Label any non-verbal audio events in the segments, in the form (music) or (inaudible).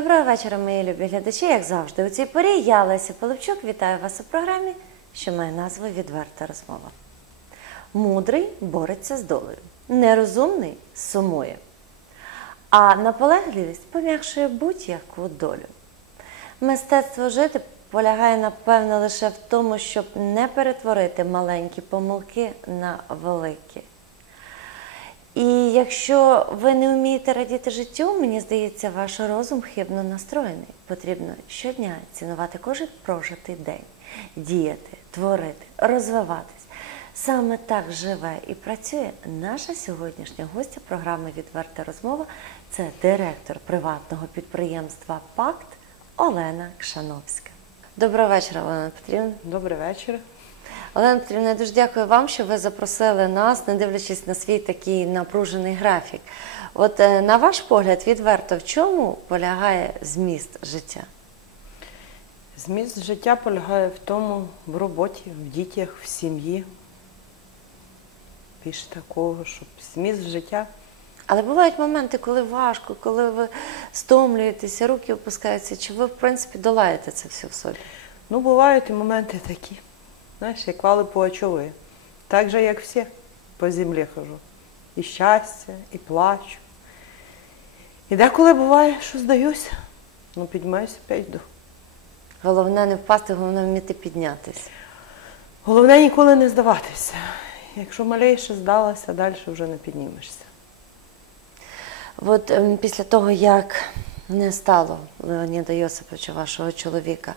Доброго вечора, мої любі глядачі. Як завжди, у цій порі я Леся Пилипчук вітаю вас у програмі, що має назву Відверта розмова. Мудрий бореться з долею, нерозумний сумує, а наполегливість пом'якшує будь-яку долю. Мистецтво жити полягає, напевно, лише в тому, щоб не перетворити маленькі помилки на великі. І якщо ви не вмієте радіти життю, мені здається, ваш розум хибно настроєний. Потрібно щодня цінувати кожен прожитий день, діяти, творити, розвиватись. Саме так живе і працює наша сьогоднішня гостя програми Відверта розмова. Це директор приватного підприємства Пакт Олена Кшановська. Доброго вечора, Олена Петрівна. Добрий вечір. Олена Петрівна, я дуже дякую вам, що ви запросили нас, не дивлячись на свій такий напружений графік. От е, на ваш погляд, відверто, в чому полягає зміст життя? Зміст життя полягає в тому, в роботі, в дітях, в сім'ї. Більше такого, щоб зміст життя. Але бувають моменти, коли важко, коли ви стомлюєтеся, руки опускаються, чи ви, в принципі, долаєте це все в собі? Ну, бувають і моменти такі. Знаєш, як вали Пугачової. Так же, як всі, по землі хожу. І щастя, і плачу. І деколи буває, що здаюся, ну піднімаюся, опять йду. Головне не впасти, головне вміти піднятися. Головне ніколи не здаватися. Якщо малейше здалася, далі вже не піднімешся. От ем, після того, як не стало Леоніда Йосиповича, вашого чоловіка,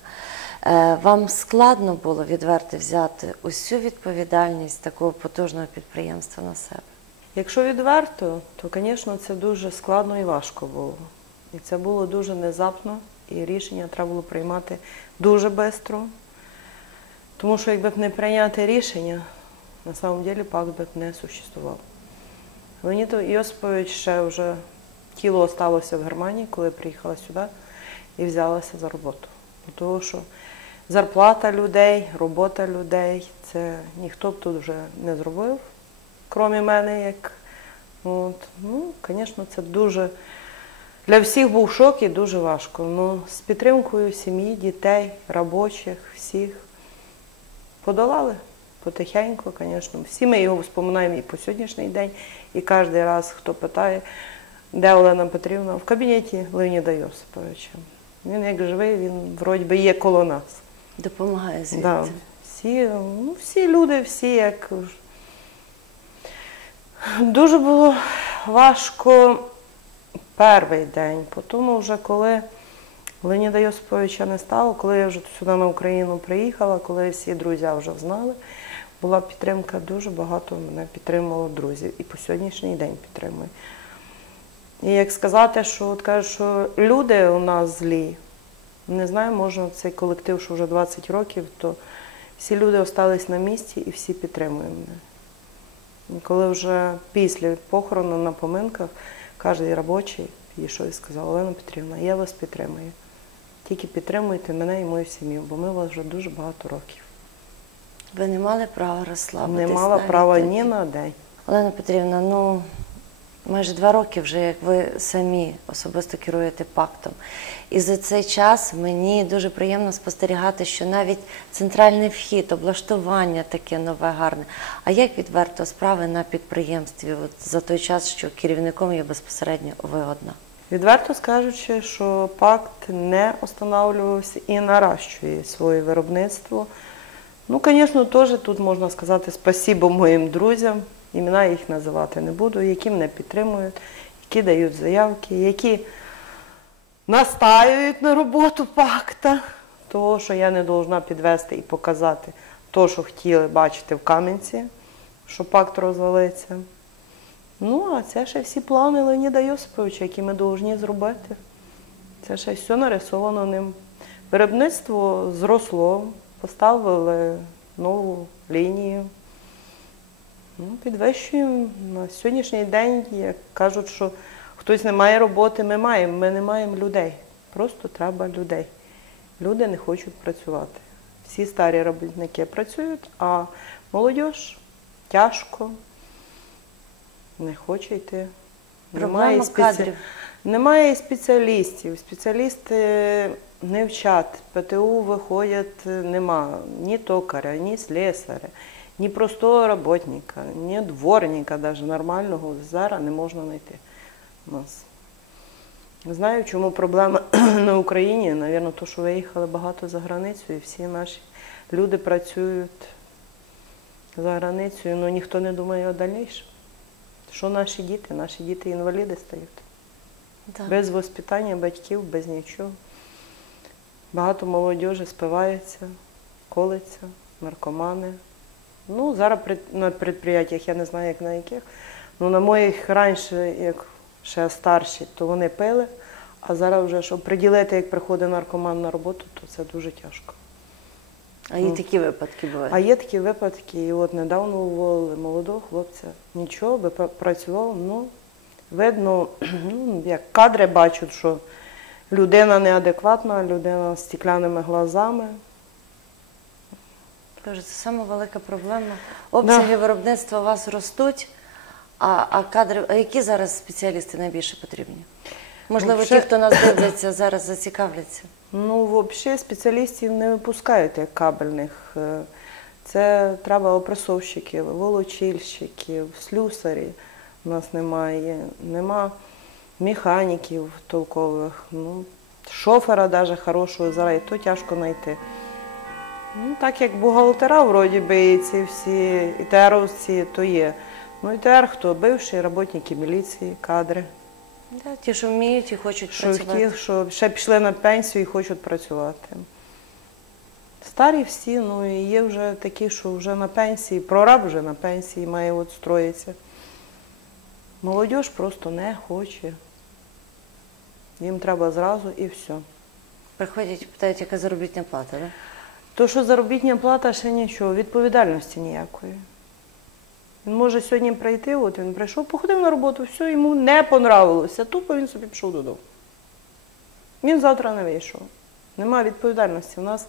вам складно було відверто взяти усю відповідальність такого потужного підприємства на себе? Якщо відверто, то, звісно, це дуже складно і важко було. І це було дуже внезапно, і рішення треба було приймати дуже швидко. Тому що якби б не прийняти рішення, на самом деле пакт би не существував. Леонід Йосипович ще вже тіло осталося в Германії, коли приїхала сюди і взялася за роботу. Тому що зарплата людей, робота людей, це ніхто б тут вже не зробив, крім мене, як от. ну, звісно, це дуже для всіх був шок і дуже важко. Ну, з підтримкою сім'ї, дітей, робочих, всіх подолали потихеньку, звісно. Всі ми його вспоминаємо і по сьогоднішній день, і кожен раз, хто питає, де Олена Петрівна, в кабінеті Леоніда Йосиповича. Він як живий, він вроді би є коло нас. Допомагає звідти. Да. Всі, ну, всі люди, всі як. Дуже було важко перший день, потім вже коли Леоніда Йосиповича не стало, коли я вже сюди на Україну приїхала, коли всі друзі вже знали, була підтримка, дуже багато мене підтримало друзів. І по сьогоднішній день підтримує. І як сказати, що от кажуть, що люди у нас злі, не знаю, може цей колектив, що вже 20 років, то всі люди остались на місці і всі підтримують мене. І коли вже після похорону на поминках кожен робочий підійшов і сказав, Олена Петрівна, я вас підтримую. Тільки підтримуйте мене і мою сім'ю, бо ми у вас вже дуже багато років. Ви не мали права розслабитись? Не мала права ні на день. Олена Петрівна, ну майже два роки вже, як ви самі особисто керуєте пактом. І за цей час мені дуже приємно спостерігати, що навіть центральний вхід, облаштування таке нове, гарне. А як відверто справи на підприємстві от за той час, що керівником є безпосередньо ви одна? Відверто скажучи, що пакт не останавливався і наращує своє виробництво. Ну, звісно, теж тут можна сказати спасибо моїм друзям. Імена їх називати не буду, які мене підтримують, які дають заявки, які настаюють на роботу пакта, того, що я не повинна підвести і показати те, що хотіли бачити в Кам'янці, що пакт розвалиться. Ну, а це ще всі плани Леоніда Йосиповича, які ми повинні зробити. Це ще все нарисовано ним. Виробництво зросло, поставили нову лінію. Ну, підвищуємо. На сьогоднішній день, як кажуть, що хтось не має роботи, ми маємо. Ми не маємо людей. Просто треба людей. Люди не хочуть працювати. Всі старі робітники працюють, а молодь тяжко, не хоче йти. Проблема спеці- Немає спеціалістів. Спеціалісти не вчать. ПТУ виходять, нема ні токаря, ні слесаря, ні простого роботника, ні дворника, навіть нормального зараз не можна знайти у нас. Не знаю, чому проблема (clears throat) на Україні. Навірно, то, що виїхали багато за границю, і всі наші люди працюють за границею, але ніхто не думає о дальнішому. Що наші діти? Наші діти інваліди стають. Так. Без воспитання батьків, без нічого. Багато молодіжі спивається, колиться, наркомани. Ну, зараз на підприємствах, я не знаю, як на яких. Ну, на моїх раніше, як ще старші, то вони пили, а зараз вже, щоб приділити, як приходить наркоман на роботу, то це дуже тяжко. А і такі випадки бувають. А є такі випадки, і от недавно уволили молодого хлопця. Нічого, би працював, ну, видно, (clears throat) ну, як кадри бачать, що людина неадекватна, людина з стеклянними глазами. Кажу, це саме велика проблема. Обсяги виробництва у вас ростуть, а, а кадри, а які зараз спеціалісти найбільше потрібні? Можливо, Вообще- ті, хто нас дивляться, зараз зацікавляться. Ну, взагалі спеціалістів не випускають як кабельних. Е, Це треба опресовщиків, волочильщиків, слюсарів у нас немає, нема механіків толкових. Ну, шофера навіть хорошого зараз і то тяжко знайти. Ну, так як бухгалтера, вроді би, і ці всі ІТРовці, то є. Ну, ІТР хто? Бивші роботники міліції, кадри. Да, ті, що вміють і хочуть Що працювати. ті, що ще пішли на пенсію і хочуть працювати. Старі всі, ну і є вже такі, що вже на пенсії, прораб вже на пенсії має от строїться. Молодь просто не хоче. Їм треба зразу і все. Приходять і питають, яка заробітна плата, да? То, що заробітня плата ще нічого, відповідальності ніякої. Він може сьогодні прийти, от він прийшов, походив на роботу, все, йому не понравилося. Тупо він собі пішов додому. Він завтра не вийшов. Нема відповідальності. У нас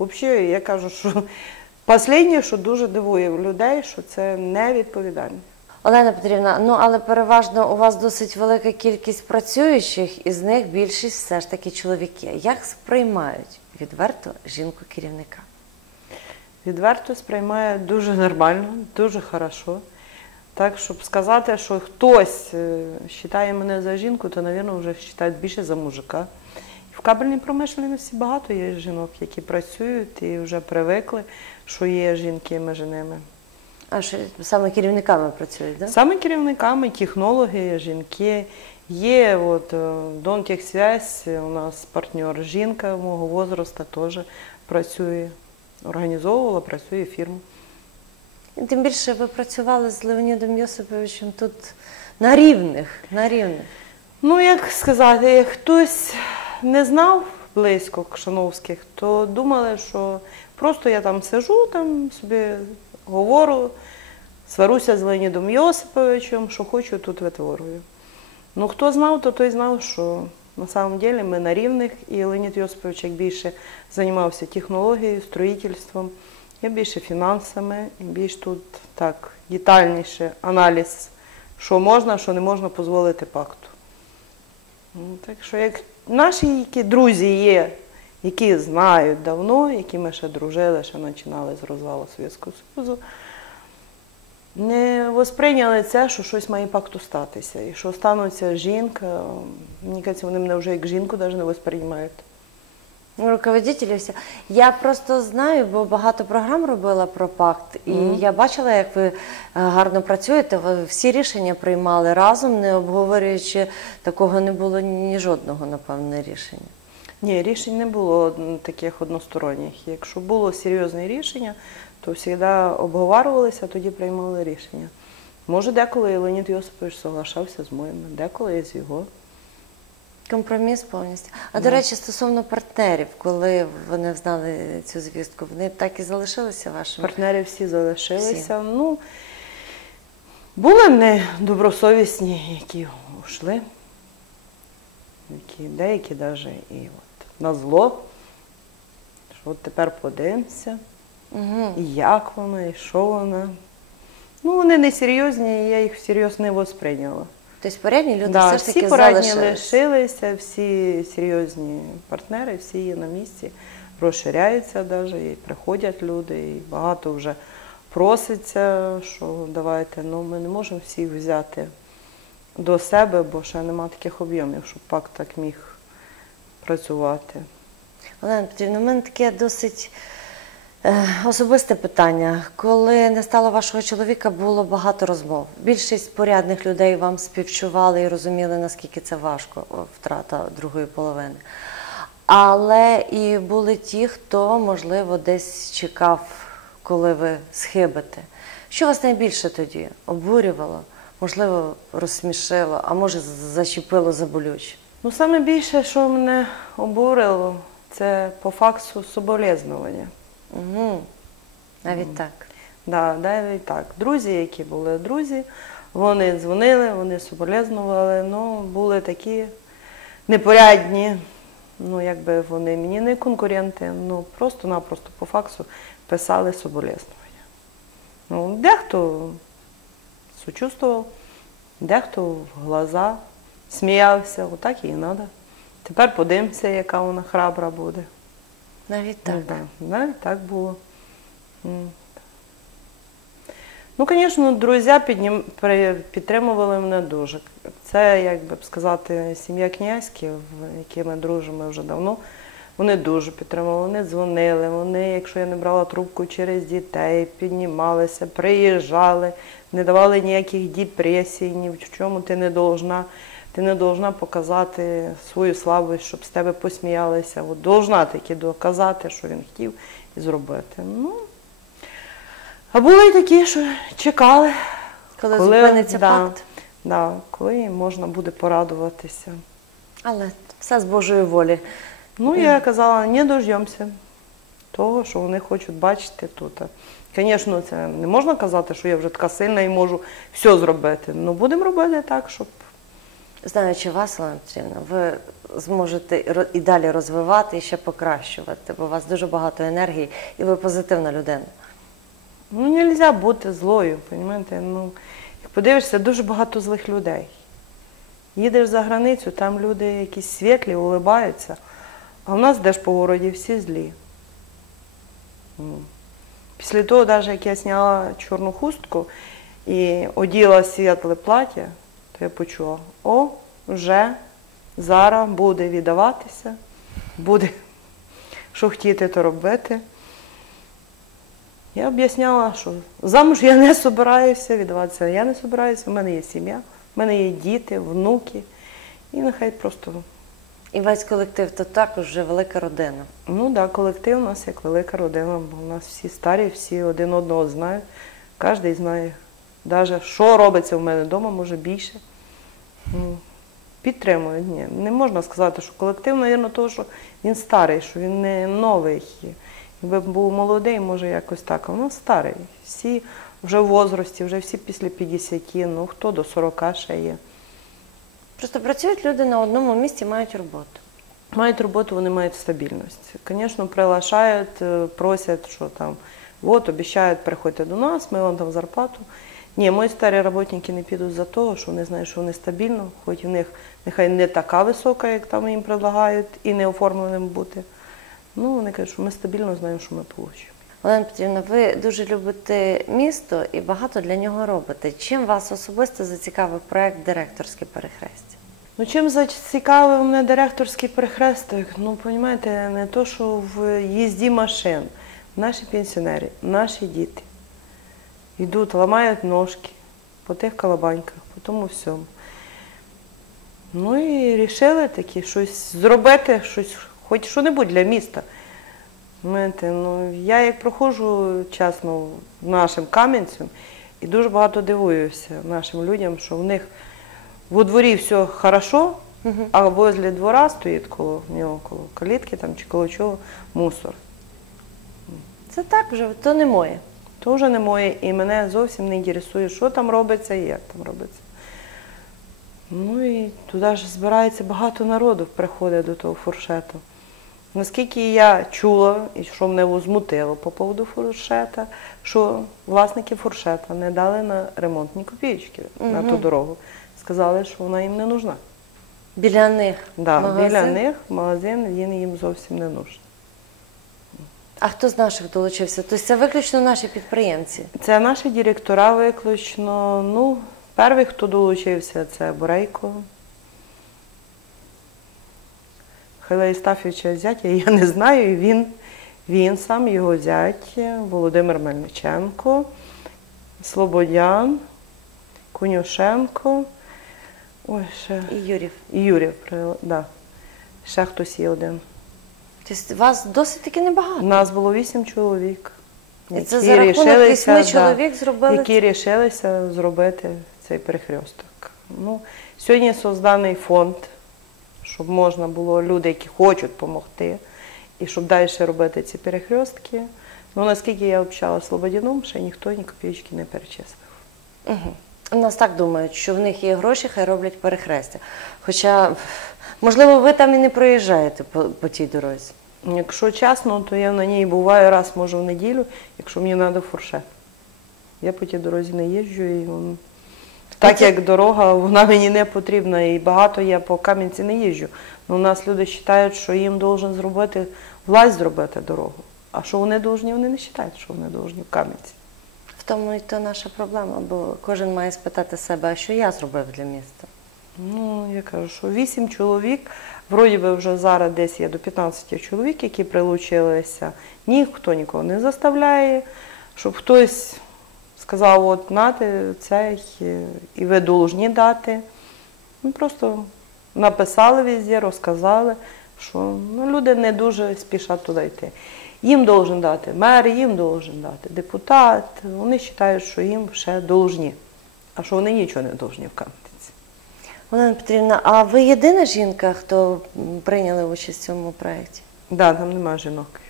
взагалі, я кажу, що (laughs) останнє, що дуже дивує людей, що це невідповідальність. Олена Петрівна, ну але переважно у вас досить велика кількість працюючих, із них більшість все ж таки чоловіки. Як сприймають відверто жінку керівника? Відверто сприймає дуже нормально, дуже хорошо. Так, щоб сказати, що хтось е, вважає мене за жінку, то, мабуть, вже вважають більше за мужика. В кабельній промишленості багато є жінок, які працюють і вже привикли, що є жінки між ними. А що саме керівниками працюють, да? Саме керівниками, технологи, жінки. Є от е, Донтехсвязь, у нас партнер жінка мого возрасту теж працює, організовувала, працює фірму. Тим більше ви працювали з Леонідом Йосиповичем тут на рівних, на рівних. Ну, як сказати, хтось не знав близько Кшановських, то думали, що просто я там сижу, там собі говорю, сваруся з Леонідом Йосиповичем, що хочу, тут витворюю. Ну, хто знав, то той знав, що на самом деле ми на рівних, і Леонід Йосипович як більше займався технологією, строїтельством, я більше фінансами, і більш тут так детальніше аналіз, що можна, що не можна дозволити пакту. Ну, Так що як наші які друзі є, які знають давно, які ми ще дружили, ще починали з розвалу Совєтського Союзу, не восприйняли це, що щось має пакту статися. І що стануться жінка, мені кажеться, вони мене вже як жінку навіть не восприймають. Руководителі всі. Я просто знаю, бо багато програм робила про пакт, і Мгм. я бачила, як ви е, гарно працюєте. Ви всі рішення приймали разом, не обговорюючи такого не було ні жодного, напевне, рішення. Ні, рішень не було таких односторонніх. Якщо було серйозне рішення, то завжди обговорювалися, тоді приймали рішення. Може, деколи і Леонід Йосипович соглашався з моїми, деколи і з його. Компроміс повністю. А до речі, стосовно партнерів, коли вони знали цю звістку, вони так і залишилися вашими? Партнери всі залишилися. Ну, були недобросовісні, які ушли, які, деякі навіть і от на зло. Що от тепер подивимося, Угу. і як воно, і що воно. Ну, вони не серйозні, і я їх всерйоз не восприйняла. Тобто порядні люди Да, все ж всі таки порадні залишилися. лишилися, всі серйозні партнери, всі є на місці, розширяються навіть, і приходять люди, і багато вже проситься, що давайте, ну ми не можемо всіх взяти до себе, бо ще нема таких об'ємів, щоб пак так міг працювати. Олена Петрівна, у мене таке досить особисте питання. Коли не стало вашого чоловіка, було багато розмов. Більшість порядних людей вам співчували і розуміли, наскільки це важко, втрата другої половини. Але і були ті, хто, можливо, десь чекав, коли ви схибите. Що вас найбільше тоді обурювало, можливо, розсмішило, а може, зачепило за болюче? Ну, саме більше, що мене обурило, це по факсу соболезнування. Угу. Навіть так. Да, навіть так. Друзі, які були друзі, вони дзвонили, вони соболезнували, ну, були такі непорядні. Ну, якби вони мені не конкуренти, ну просто-напросто по факсу писали соболезнування. Ну, дехто сочувствував, дехто в глаза сміявся, отак і треба. Тепер подивимося, яка вона храбра буде. Навіть так. Ну, да, навіть так було. Ну, звісно, друзі піднім... підтримували мене дуже. Це, як би сказати, сім'я князьків, в які ми дружимо вже давно. Вони дуже підтримували, вони дзвонили, вони, якщо я не брала трубку через дітей, піднімалися, приїжджали, не давали ніяких депресій, ні в чому ти не должна. Ти не должна показати свою слабость, щоб з тебе посміялися. От должна таки доказати, що він хотів і зробити. Ну, а були й такі, що чекали, Коли, Коли- зупиниться да. факт. да, коли можна буде порадуватися. Але все з Божої волі. Ну, я казала, не дождемося того, що вони хочуть бачити тут. Звісно, це не можна казати, що я вже така сильна і можу все зробити. Ну, будемо робити так, щоб Знаючи вас, Олена Петрівна, ви зможете і далі розвивати і ще покращувати, бо у вас дуже багато енергії і ви позитивна людина. Ну, не можна бути злою, розумієте? Ну, як подивишся, дуже багато злих людей. Їдеш за границю, там люди якісь світлі, улибаються, а в нас де ж по городі всі злі. Ну, Після того, навіть як я зняла чорну хустку і оділа світле плаття, то я почула, о, вже зараз буде віддаватися, буде що хотіти, то робити. Я об'ясняла, що замуж я не собираюся, віддаватися я не собираюся, в мене є сім'я, в мене є діти, внуки. І нехай просто, І весь колектив то також вже велика родина. ну так, колектив у нас як велика родина, бо у нас всі старі, всі один одного знають. Кожен знає, навіть що робиться в мене вдома, може більше. Ну, Підтримують. Ні, не можна сказати, що колектив, мабуть, того, що він старий, що він не новий. Якби був молодий, може якось так. А у старий. Всі вже в возрасті, вже всі після 50, ну хто до 40 ще є. Просто працюють люди на одному місці, мають роботу. Мають роботу, вони мають стабільність. Звісно, приглашають, е, просять, що там, от, обіцяють, приходьте до нас, ми вам там зарплату. Ні, мої старі роботники не підуть за того, що вони знають, що вони стабільно, хоч у них нехай не така висока, як там їм предлагають, і не оформленим бути. Ну, вони кажуть, що ми стабільно знаємо, що ми отримаємо. Олена Петрівна, ви дуже любите місто і багато для нього робите. Чим вас особисто зацікавив проект Директорське перехрестя? Ну, чим зацікавив мене директорський перехресток? Ну, розумієте, не то, що в їзді машин. Наші пенсіонери, наші діти йдуть, ламають ножки по тих калабаньках, по тому всьому. Ну і вирішили таки щось зробити, щось, хоч що-небудь для міста. Знаєте, ну, я як проходжу чесно нашим кам'янцям і дуже багато дивуюся нашим людям, що в них во дворі все хорошо, А возле двора стоїть коло нього, коло калітки там чи коло чого мусор. Це так вже, то не моє. То вже не моє, і мене зовсім не інтересує, що там робиться і як там робиться. Ну і туди ж збирається багато народу, приходить до того фуршету. Наскільки я чула, і що мене возмутило по поводу фуршета, що власники фуршета не дали на ремонт ні копійки на ту дорогу. Сказали, що вона їм не нужна. Біля них. Да, магазин. біля них магазин він їм зовсім не нужен. А хто з наших долучився? Тобто це виключно наші підприємці. Це наші директора виключно. Ну, перший, хто долучився, це Борейко. Михайла Істафівича зятя я не знаю, і він, він сам, його зять, Володимир Мельниченко, Слободян, Конюшенко. Ой, ще. І Юрів. І Юрів, да. ще хтось є один. Тобто вас досить таки небагато. Нас було вісім чоловік. І це за рахунок вісьми чоловік зробили Які рішилися зробити цей перехресток. Ну, сьогодні созданий фонд, щоб можна було люди, які хочуть допомогти, і щоб далі робити ці перехрестки. Ну, наскільки я общала з Слободяном, ще ніхто ні копійки не перечислив. Угу. Нас так думають, що в них є гроші, хай роблять перехрестя. Хоча, можливо, ви там і не проїжджаєте по, по тій дорозі. Якщо чесно, то я на ній буваю раз, може, в неділю, якщо мені треба фуршет. Я по тій дорозі не їжджу і вон- так як дорога, вона мені не потрібна. І багато я по Кам'янці не їжджу. Ну, у нас люди вважають, що їм должен зробити, власть зробити дорогу. А що вони должні, вони не вважають, що вони должні в Кам'янці. Тому і то наша проблема, бо кожен має спитати себе, а що я зробив для міста. Ну, я кажу, що вісім чоловік, вроді би вже зараз десь є до 15 чоловік, які прилучилися. Ніхто нікого не заставляє, щоб хтось сказав, от нате цей, е, і ви должні дати. Ми просто написали везде, розказали, що ну, люди не дуже спішать туди йти. Їм должен дати мер, їм должен дати депутат. Вони вважають, що їм ще должні, а що вони нічого не должні в Кам'янці. Олена Петрівна, а ви єдина жінка, хто прийняли участь в цьому проєкті? Да, там нема жінок.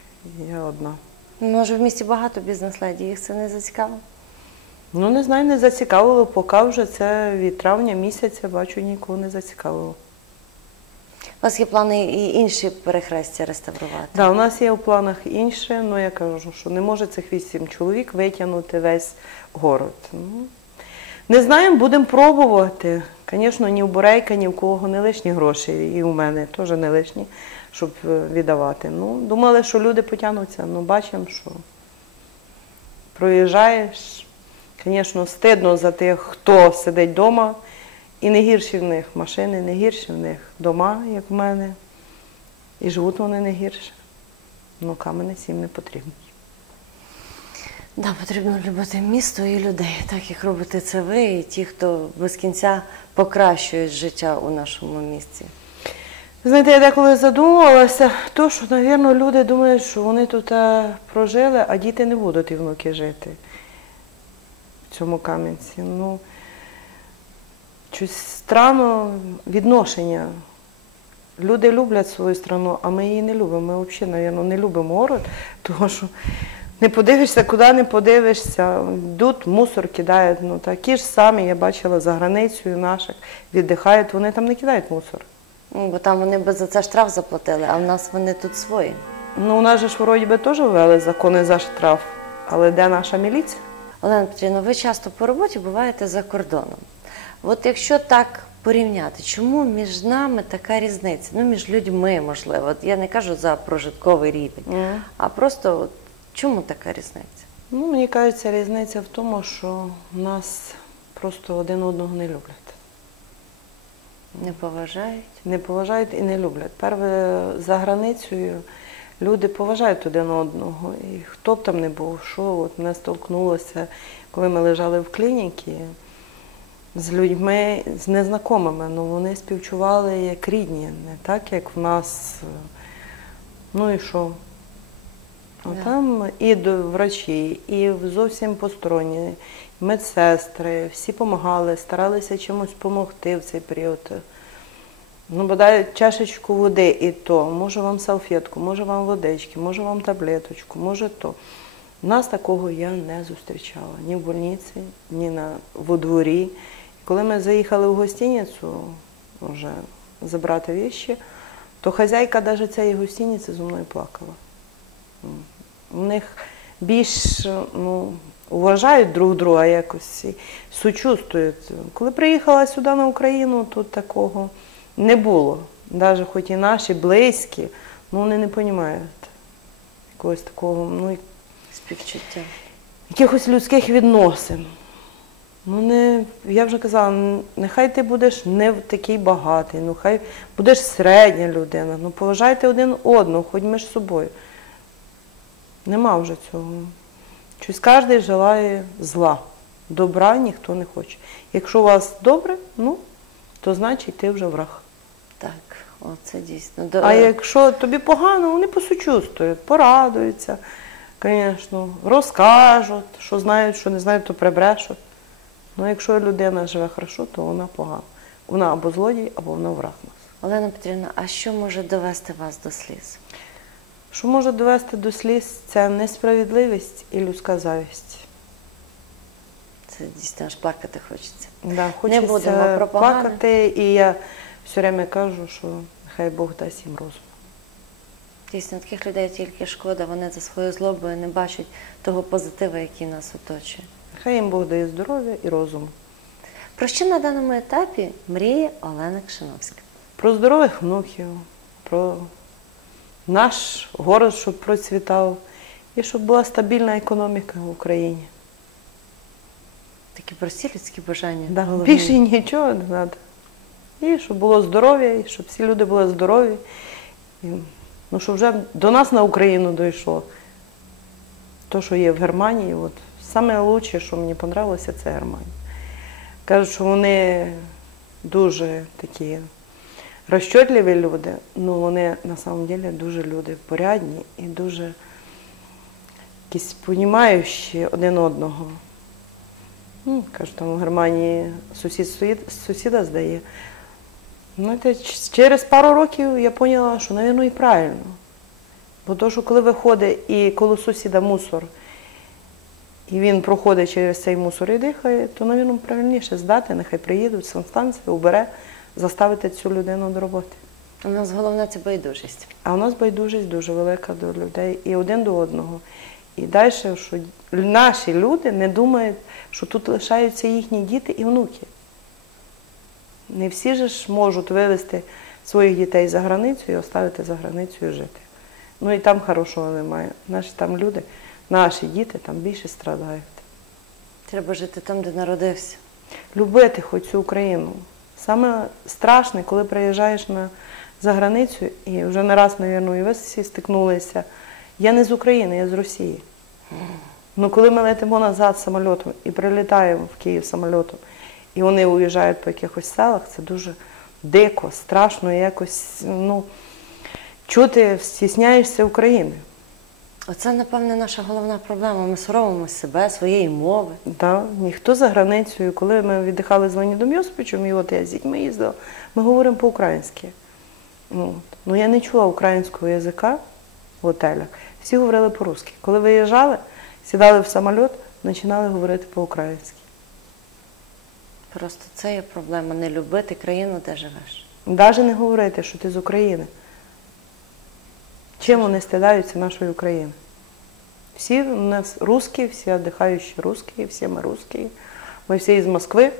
Я одна. Може, в місті багато бізнес-леді, їх це не зацікавило? Ну, не знаю, не зацікавило, поки вже це від травня місяця, бачу, нікого не зацікавило. У вас є плани і інші перехрестя реставрувати? Да, у нас є у планах інше, але я кажу, що не може цих вісім чоловік витягнути весь город. Ну, не знаємо, будемо пробувати. Звісно, ні в Борейка, ні в кого не лишні гроші, і у мене теж не лишні, щоб е, віддавати. Ну, думали, що люди потягнуться, ну бачимо, що проїжджаєш. Звісно, стидно за тих, хто сидить вдома, і не гірші в них машини, не гірші в них дома, як в мене. І живуть вони не гірше. Ну, каменець їм не потрібний. Да, потрібно любити місто і людей, так як робите це ви, і ті, хто без кінця покращують життя у нашому місті. Знаєте, я деколи задумувалася, то, що, мабуть, люди думають, що вони тут е, прожили, а діти не будуть і внуки жити в цьому кам'янці. Ну, щось странно відношення. Люди люблять свою страну, а ми її не любимо. Ми взагалі, мабуть, не любимо город, тому що не подивишся, куди не подивишся. Йдуть, мусор кидають. Ну, такі ж самі, я бачила за границею наших, віддихають, вони там не кидають мусор. Ну, Бо там вони би за це штраф заплатили, а в нас вони тут свої. Ну, у нас же ж вроді би теж ввели закони за штраф. Але де наша міліція? Олена Петрівна, ви часто по роботі буваєте за кордоном. От якщо так порівняти, чому між нами така різниця? Ну, між людьми, можливо. От я не кажу за прожитковий рівень, Мгм. а просто от, чому така різниця? Ну, мені кажеться, різниця в тому, що нас просто один одного не люблять. Не поважають? Не поважають і не люблять. Перше, за границею люди поважають один одного. І хто б там не був, що от мене столкнулося, коли ми лежали в клініці з людьми, з незнайомими, ну вони співчували як рідні, не так, як в нас. Ну і що? А Да. там і до врачі, і зовсім посторонні, медсестри, всі допомагали, старалися чимось допомогти в цей період. Ну, бодай чашечку води і то, може вам салфетку, може вам водички, може вам таблеточку, може то. Нас такого я не зустрічала ні в больниці, ні на, во дворі. Коли ми заїхали в гостиницю вже забрати віші, то хазяйка навіть цієї гостиниці зі мною плакала. У них більш ну, вважають друг друга якось і сучувствують. Коли приїхала сюди на Україну, тут такого не було. Навіть хоч і наші близькі, ну вони не розуміють якогось такого, ну, Співчуття. якихось людських відносин. Ну, не, я вже казала, нехай ти будеш не такий багатий, ну хай будеш середня людина, ну поважайте один одного, хоч між собою. Нема вже цього. Щось кожен желає зла. Добра ніхто не хоче. Якщо у вас добре, ну, то значить ти вже враг. Так, оце дійсно. До- А якщо тобі погано, вони посучувствують, порадуються, звісно, розкажуть, що знають, що не знають, то прибрешуть. Ну, якщо людина живе хорошо, то вона погана. Вона або злодій, або вона враг нас. Олена Петрівна, а що може довести вас до сліз? Що може довести до сліз, це несправедливість і людська завість. Це дійсно аж плакати хочеться. Да, хочеться будемо про погане. плакати, і я все время кажу, що хай Бог дасть їм розум. Дійсно, таких людей тільки шкода, вони за своєю злобою не бачать того позитиву, який нас оточує. Хай їм Бог дає здоров'я і розум. Про що на даному етапі мріє Олена Кшиновська? Про здорових внуків, про наш город, щоб процвітав, і щоб була стабільна економіка в Україні. Такі прості людські бажання. Да, більше нічого не треба. І щоб було здоров'я, і щоб всі люди були здорові. І, ну, щоб вже до нас на Україну дійшло. То, що є в Германії, от, саме лучше, що мені подобалося, це Германія. Кажуть, що вони дуже такі розчетливі люди, але вони на самом деле дуже люди порядні і дуже якісь понімаючі один одного. Ну, кажу, там в Германії сусід сусід, сусіда здає. Ну, це через пару років я поняла, що, мабуть, і правильно. Бо то, що коли виходить і коло сусіда мусор, і він проходить через цей мусор і дихає, то, мабуть, правильніше здати, нехай приїдуть, санстанція, убере, заставити цю людину до роботи. У нас головне це байдужість. А у нас байдужість дуже велика до людей і один до одного. І далі, що наші люди не думають, що тут лишаються їхні діти і внуки. Не всі ж можуть вивезти своїх дітей за границю і оставити за границею жити. Ну і там хорошого немає. Наші там люди, наші діти там більше страдають. Треба жити там, де народився. Любити хоч цю Україну. Саме страшне, коли приїжджаєш на, за границю, і вже не раз, мабуть, і ви всі стикнулися. Я не з України, я з Росії. Ну, коли ми летимо назад самольотом і прилітаємо в Київ самольотом, і вони уїжджають по якихось селах, це дуже дико, страшно, і якось, ну, чути, стісняєшся України. Оце, напевне, наша головна проблема. Ми соромимо себе, своєї мови. Да, ніхто за границею. Коли ми віддихали з Леонідом Йосиповичем, і от я з дітьми їздила, ми говоримо по-українськи. Ну, ну я не чула українського язика в готелях. Всі говорили по-русски. Коли виїжджали, сідали в самоліт, починали говорити по-українськи. Просто це є проблема не любити країну, де живеш. Навіть не говорити, що ти з України. Чим вони стидаються нашої України? Всі у нас русські, всі віддихаючі русські, всі ми русські. Ми всі із Москви.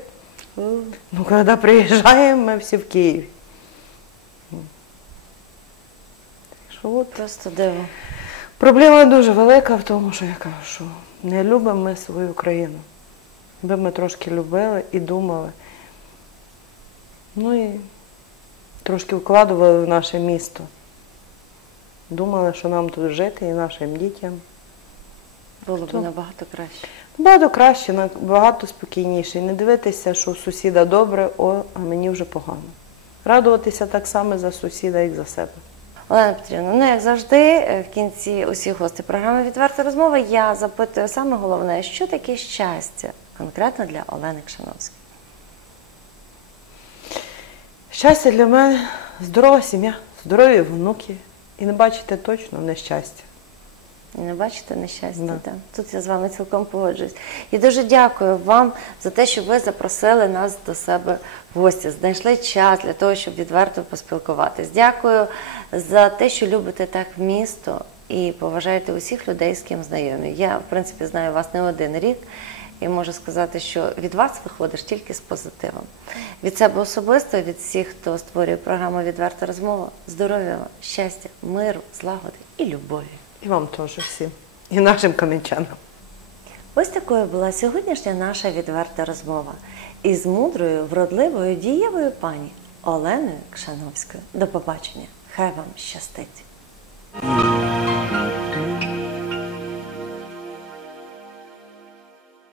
Ну, коли приїжджаємо, ми всі в Києві. Що от Просто диво. проблема дуже велика в тому, що я кажу, що не любимо ми свою країну. Би ми трошки любили і думали. Ну і трошки вкладували в наше місто. Думали, що нам тут жити і нашим дітям. Було б набагато краще. Багато краще, набагато спокійніше. І не дивитися, що у сусіда добре, о, а мені вже погано. Радуватися так само за сусіда, як за себе. Олена Петрівна, ну як завжди, е, в кінці усіх гостей програми Відверта розмова я запитую саме головне, що таке щастя конкретно для Олени Кшановської. Щастя для мене здорова сім'я, здорові внуки. І не бачите точно нещастя. І Не бачите нещастя, Да. так. Тут я з вами цілком погоджуюсь. І дуже дякую вам за те, що ви запросили нас до себе в гості, знайшли час для того, щоб відверто поспілкуватись. Дякую за те, що любите так місто і поважаєте усіх людей, з ким знайомі. Я, в принципі, знаю вас не один рік. І можу сказати, що від вас виходиш тільки з позитивом. Від себе особисто, від всіх, хто створює програму Відверта розмова, здоров'я, вам, щастя, миру, злагоди і любові. І вам теж всім. І нашим кам'янчанам. Ось такою була сьогоднішня наша відверта розмова із мудрою, вродливою, дієвою пані Оленою Кшановською. До побачення. Хай вам щастить!